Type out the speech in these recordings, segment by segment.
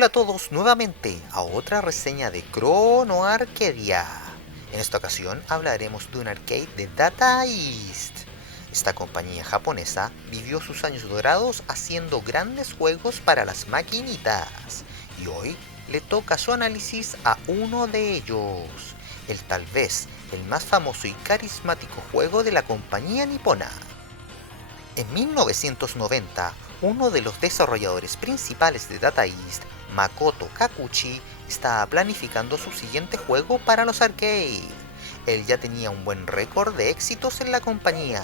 Hola a todos nuevamente a otra reseña de Chrono Arcadia. En esta ocasión hablaremos de un arcade de Data East. Esta compañía japonesa vivió sus años dorados haciendo grandes juegos para las maquinitas. Y hoy le toca su análisis a uno de ellos. El tal vez el más famoso y carismático juego de la compañía nipona. En 1990, uno de los desarrolladores principales de Data East, Makoto Kakuchi, estaba planificando su siguiente juego para los arcade. Él ya tenía un buen récord de éxitos en la compañía,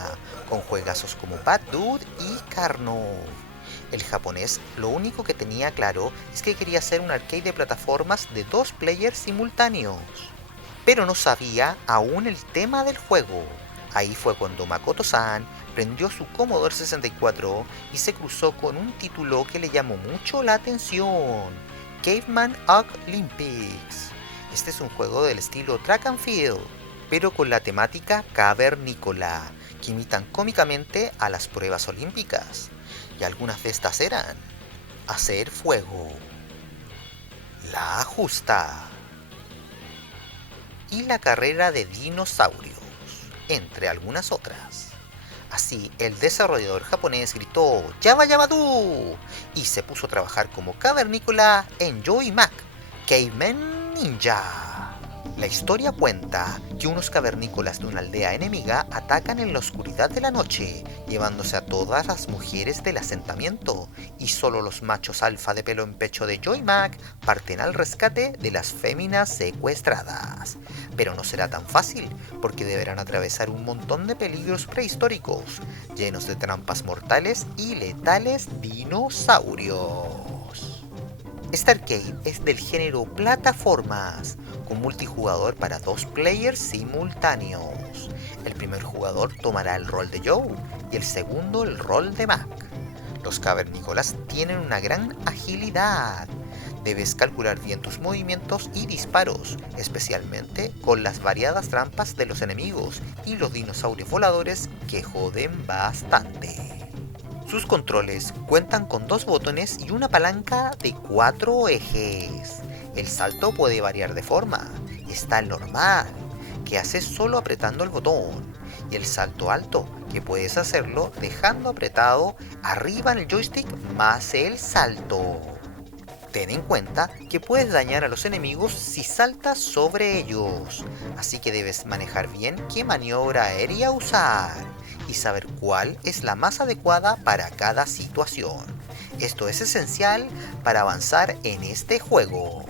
con juegazos como Bad Dude y Carnot. El japonés lo único que tenía claro es que quería hacer un arcade de plataformas de 2 players simultáneos. Pero no sabía aún el tema del juego. Ahí fue cuando Makoto-san prendió su Commodore 64 y se cruzó con un título que le llamó mucho la atención: Caveman Olympics. Este es un juego del estilo Track and Field, pero con la temática cavernícola, que imitan cómicamente a las pruebas olímpicas. Y algunas de estas eran: hacer fuego, la justa y la carrera de dinosaurios, entre algunas otras. Así, el desarrollador japonés gritó "Yaba Yabadoo" y se puso a trabajar como cavernícola en Joy Mac, Caveman Ninja. La historia cuenta que unos cavernícolas de una aldea enemiga atacan en la oscuridad de la noche, llevándose a todas las mujeres del asentamiento, y solo los machos alfa de pelo en pecho de Joy Mac parten al rescate de las féminas secuestradas. Pero no será tan fácil, porque deberán atravesar un montón de peligros prehistóricos, llenos de trampas mortales y letales dinosaurios. Este arcade es del género plataformas, con multijugador para 2 players simultáneos. El primer jugador tomará el rol de Joe y el segundo el rol de Mac. Los cavernícolas tienen una gran agilidad. Debes calcular bien tus movimientos y disparos, especialmente con las variadas trampas de los enemigos y los dinosaurios voladores, que joden bastante. Sus controles cuentan con 2 botones y una palanca de 4 ejes. El salto puede variar de forma. Está el normal, que haces solo apretando el botón, y el salto alto, que puedes hacerlo dejando apretado arriba en el joystick más el salto. Ten en cuenta que puedes dañar a los enemigos si saltas sobre ellos, así que debes manejar bien qué maniobra aérea usar y saber cuál es la más adecuada para cada situación. Esto es esencial para avanzar en este juego.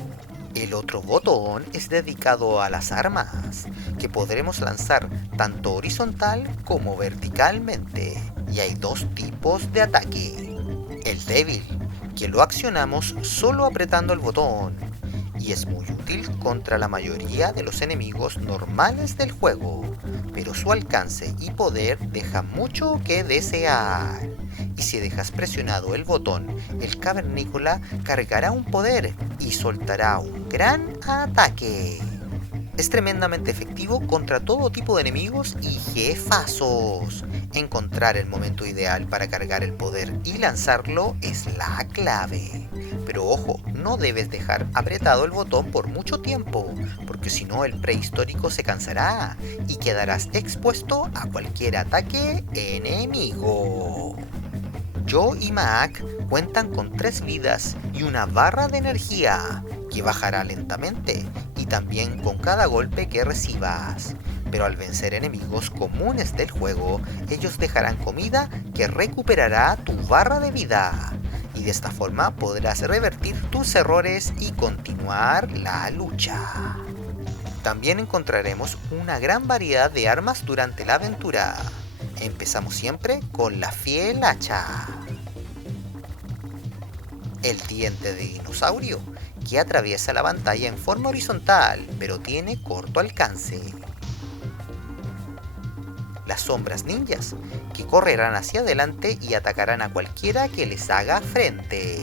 El otro botón es dedicado a las armas, que podremos lanzar tanto horizontal como verticalmente, y hay 2 tipos de ataque: el débil, que lo accionamos solo apretando el botón, y es muy útil contra la mayoría de los enemigos normales del juego, pero su alcance y poder dejan mucho que desear. Y si dejas presionado el botón, el cavernícola cargará un poder y soltará un gran ataque. Es tremendamente efectivo contra todo tipo de enemigos y jefazos. Encontrar el momento ideal para cargar el poder y lanzarlo es la clave. Pero ojo, no debes dejar apretado el botón por mucho tiempo, porque si no el prehistórico se cansará y quedarás expuesto a cualquier ataque enemigo. Joe y Mac cuentan con 3 vidas y una barra de energía, que bajará lentamente, y también con cada golpe que recibas. Pero al vencer enemigos comunes del juego, ellos dejarán comida que recuperará tu barra de vida. Y de esta forma podrás revertir tus errores y continuar la lucha. También encontraremos una gran variedad de armas durante la aventura. Empezamos siempre con la fiel hacha, el diente de dinosaurio, que atraviesa la pantalla en forma horizontal, pero tiene corto alcance. Las sombras ninjas, que correrán hacia adelante y atacarán a cualquiera que les haga frente.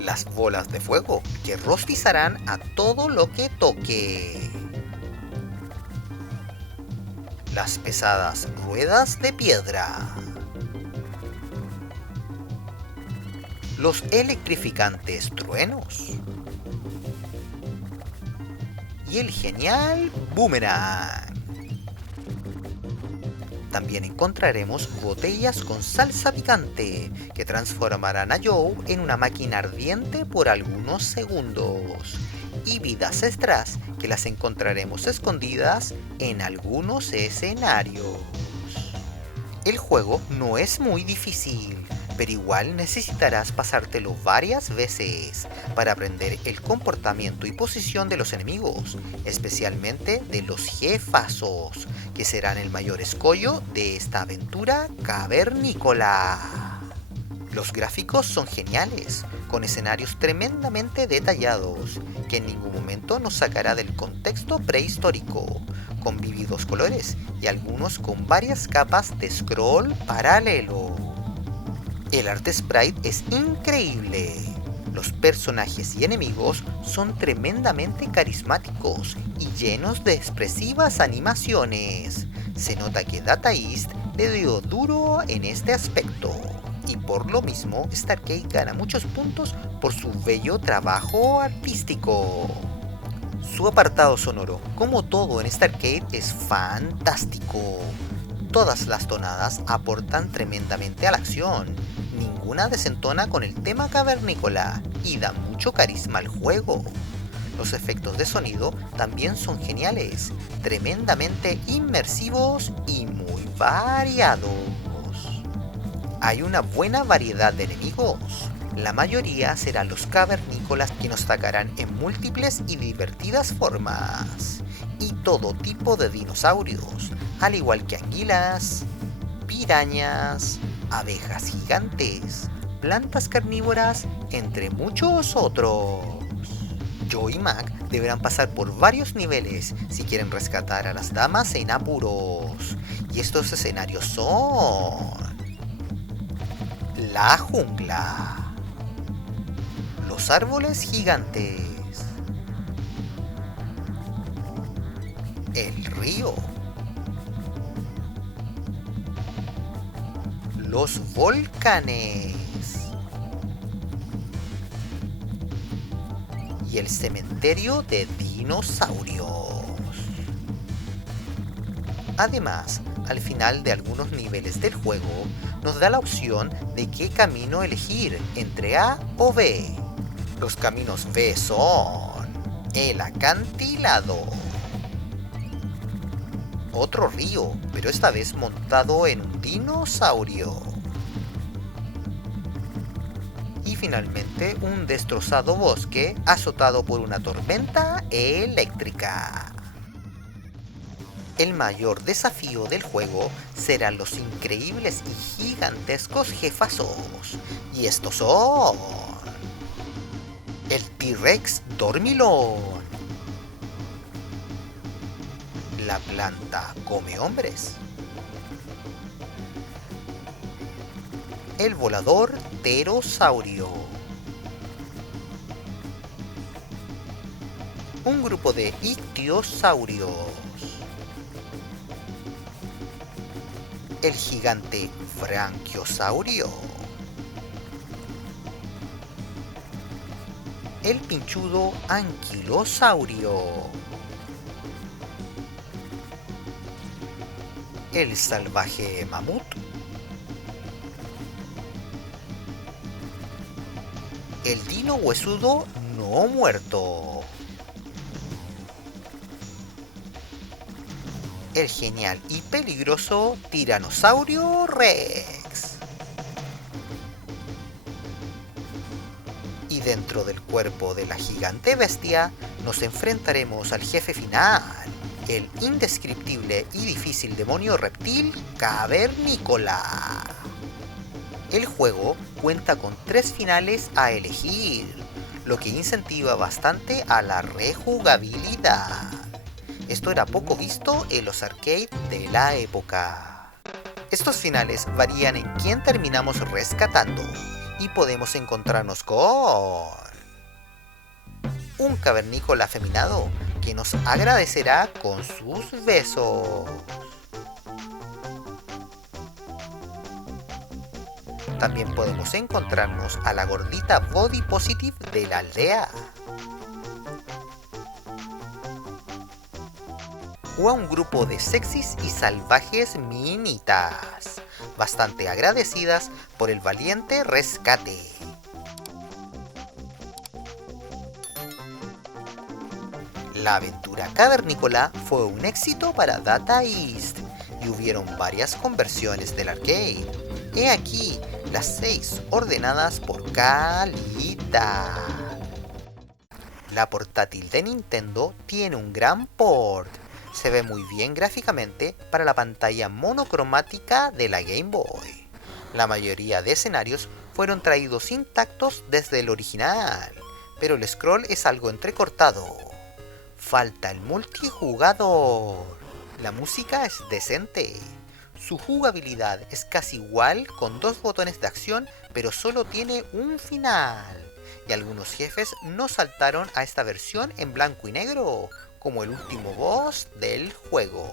Las bolas de fuego, que rostizarán a todo lo que toque. Las pesadas ruedas de piedra. los electrificantes truenos y el genial boomerang. También encontraremos botellas con salsa picante que transformarán a Joe en una máquina ardiente por algunos segundos, y vidas extras que las encontraremos escondidas en algunos escenarios. El juego no es muy difícil, pero igual necesitarás pasártelo varias veces para aprender el comportamiento y posición de los enemigos, especialmente de los jefazos, que serán el mayor escollo de esta aventura cavernícola. Los gráficos son geniales, con escenarios tremendamente detallados, que en ningún momento nos sacará del contexto prehistórico, con vívidos colores y algunos con varias capas de scroll paralelo. El arte sprite es increíble. Los personajes y enemigos son tremendamente carismáticos y llenos de expresivas animaciones. Se nota que Data East le dio duro en este aspecto, y por lo mismo Starcade gana muchos puntos por su bello trabajo artístico. Su apartado sonoro, como todo en Starcade, es fantástico. Todas las tonadas aportan tremendamente a la acción, ninguna desentona con el tema cavernícola y da mucho carisma al juego. Los efectos de sonido también son geniales, tremendamente inmersivos y muy variados. Hay una buena variedad de enemigos. La mayoría serán los cavernícolas, que nos atacarán en múltiples y divertidas formas, y todo tipo de dinosaurios, al igual que anguilas, pirañas, abejas gigantes, plantas carnívoras, entre muchos otros. Joe y Mac deberán pasar por varios niveles si quieren rescatar a las damas en apuros, y estos escenarios son: la jungla, los árboles gigantes, el río, los volcanes y el cementerio de dinosaurios. Además, al final de algunos niveles del juego, nos da la opción de qué camino elegir entre A o B. Los caminos B son el acantilado, otro río, pero esta vez montado en un dinosaurio, y finalmente un destrozado bosque azotado por una tormenta eléctrica. El mayor desafío del juego serán los increíbles y gigantescos jefazos, y estos son: el T-Rex dormilón, la planta come hombres, el volador pterosaurio, un grupo de ictiosaurios, el gigante branquiosaurio, el pinchudo anquilosaurio, el salvaje mamut, el dino huesudo no muerto, el genial y peligroso tiranosaurio rex. Y dentro del cuerpo de la gigante bestia nos enfrentaremos al jefe final, el indescriptible y difícil demonio reptil cavernícola. El juego cuenta con 3 finales a elegir, lo que incentiva bastante a la rejugabilidad. Esto era poco visto en los arcades de la época. Estos finales varían en quién terminamos rescatando, y podemos encontrarnos con un cavernícola afeminado que nos agradecerá con sus besos, También podemos encontrarnos a la gordita body positive de la aldea. O a un grupo de sexys y salvajes minitas, bastante agradecidas por el valiente rescate. La aventura cavernícola fue un éxito para Data East y hubieron varias conversiones del arcade. He aquí las 6 ordenadas por calidad. La portátil de Nintendo tiene un gran port. Se ve muy bien gráficamente para la pantalla monocromática de la Game Boy. La mayoría de escenarios fueron traídos intactos desde el original, pero el scroll es algo entrecortado. Falta el multijugador. La música es decente. Su jugabilidad es casi igual con 2 botones de acción, pero solo tiene un final. Y algunos jefes no saltaron a esta versión en blanco y negro, como el último boss del juego.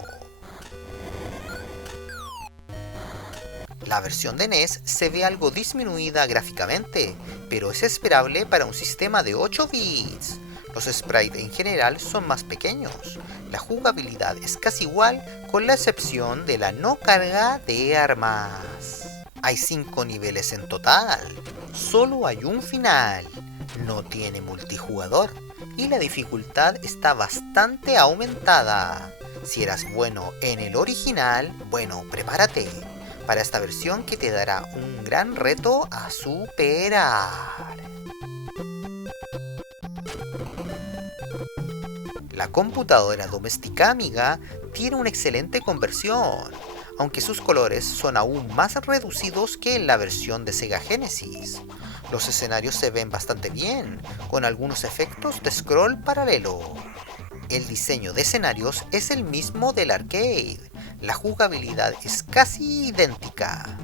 La versión de NES se ve algo disminuida gráficamente, pero es esperable para un sistema de 8 bits. Los sprites en general son más pequeños. La jugabilidad es casi igual con la excepción de la no carga de armas. Hay 5 niveles en total. Solo hay un final. No tiene multijugador y la dificultad está bastante aumentada. Si eras bueno en el original, bueno, prepárate para esta versión que te dará un gran reto a superar. La computadora doméstica Amiga tiene una excelente conversión, aunque sus colores son aún más reducidos que en la versión de Sega Genesis. Los escenarios se ven bastante bien, con algunos efectos de scroll paralelo. El diseño de escenarios es el mismo del arcade, la jugabilidad es casi idéntica.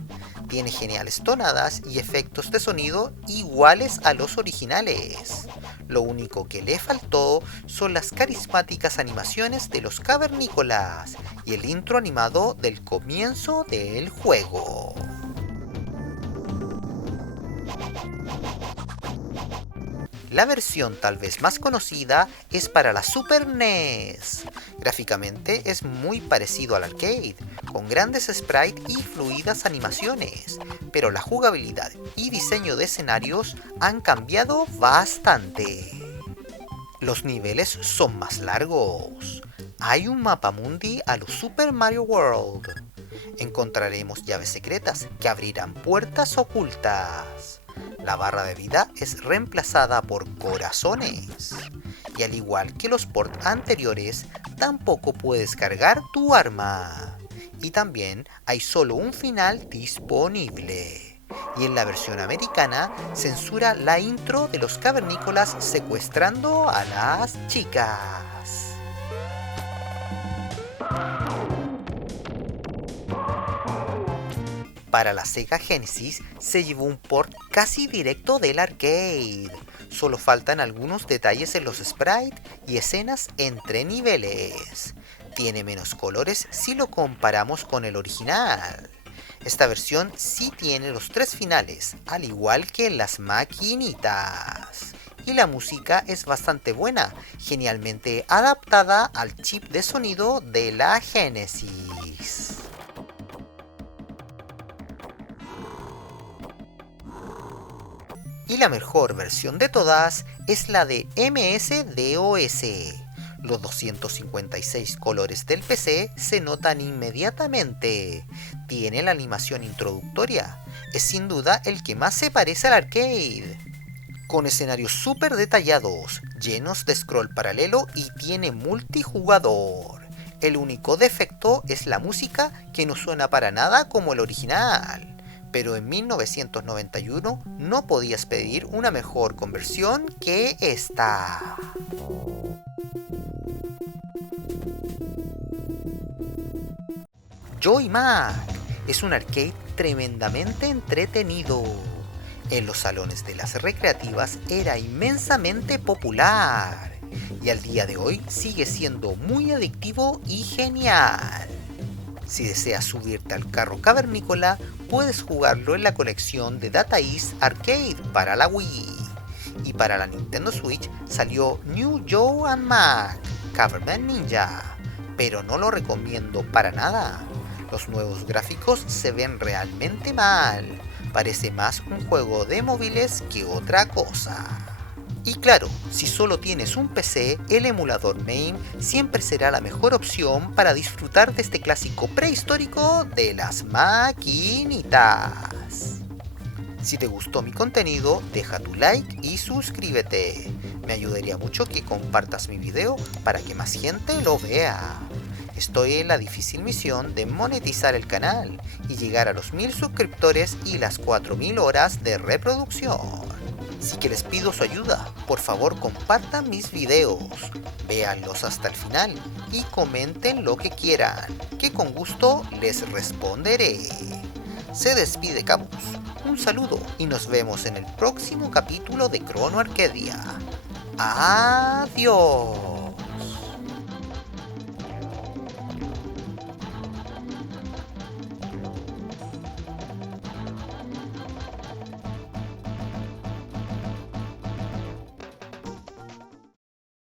Tiene geniales tonadas y efectos de sonido iguales a los originales. Lo único que le faltó son las carismáticas animaciones de los cavernícolas y el intro animado del comienzo del juego. La versión tal vez más conocida es para la Super NES. Gráficamente es muy parecido al arcade, con grandes sprites y fluidas animaciones, pero la jugabilidad y diseño de escenarios han cambiado bastante. Los niveles son más largos. Hay un mapamundi a lo Super Mario World. Encontraremos llaves secretas que abrirán puertas ocultas. La barra de vida es reemplazada por corazones. Y al igual que los ports anteriores, tampoco puedes cargar tu arma. Y también hay solo un final disponible. Y en la versión americana censura la intro de los cavernícolas secuestrando a las chicas. Para la Sega Genesis se llevó un port casi directo del arcade. Solo faltan algunos detalles en los sprites y escenas entre niveles. Tiene menos colores si lo comparamos con el original. Esta versión sí tiene los 3 finales, al igual que en las maquinitas. Y la música es bastante buena, genialmente adaptada al chip de sonido de la Genesis. Y la mejor versión de todas es la de MS-DOS. Los 256 colores del PC se notan inmediatamente. Tiene la animación introductoria. Es sin duda el que más se parece al arcade. Con escenarios súper detallados, llenos de scroll paralelo y tiene multijugador. El único defecto es la música, que no suena para nada como el original. Pero en 1991 no podías pedir una mejor conversión que esta. Joy Mac es un arcade tremendamente entretenido. En los salones de las recreativas era inmensamente popular y al día de hoy sigue siendo muy adictivo y genial. Si deseas subirte al carro cavernícola, puedes jugarlo en la colección de Data East Arcade para la Wii. Y para la Nintendo Switch salió New Joe and Mac, Caveman Ninja, pero no lo recomiendo para nada. Los nuevos gráficos se ven realmente mal, parece más un juego de móviles que otra cosa. Y claro, si solo tienes un PC, el emulador MAME siempre será la mejor opción para disfrutar de este clásico prehistórico de las maquinitas. Si te gustó mi contenido, deja tu like y suscríbete. Me ayudaría mucho que compartas mi video para que más gente lo vea. Estoy en la difícil misión de monetizar el canal y llegar a los 1000 suscriptores y las 4000 horas de reproducción. Así que les pido su ayuda, por favor compartan mis videos, véanlos hasta el final y comenten lo que quieran, que con gusto les responderé. Se despide Camus, un saludo y nos vemos en el próximo capítulo de Chrono Arcadia. ¡Adiós!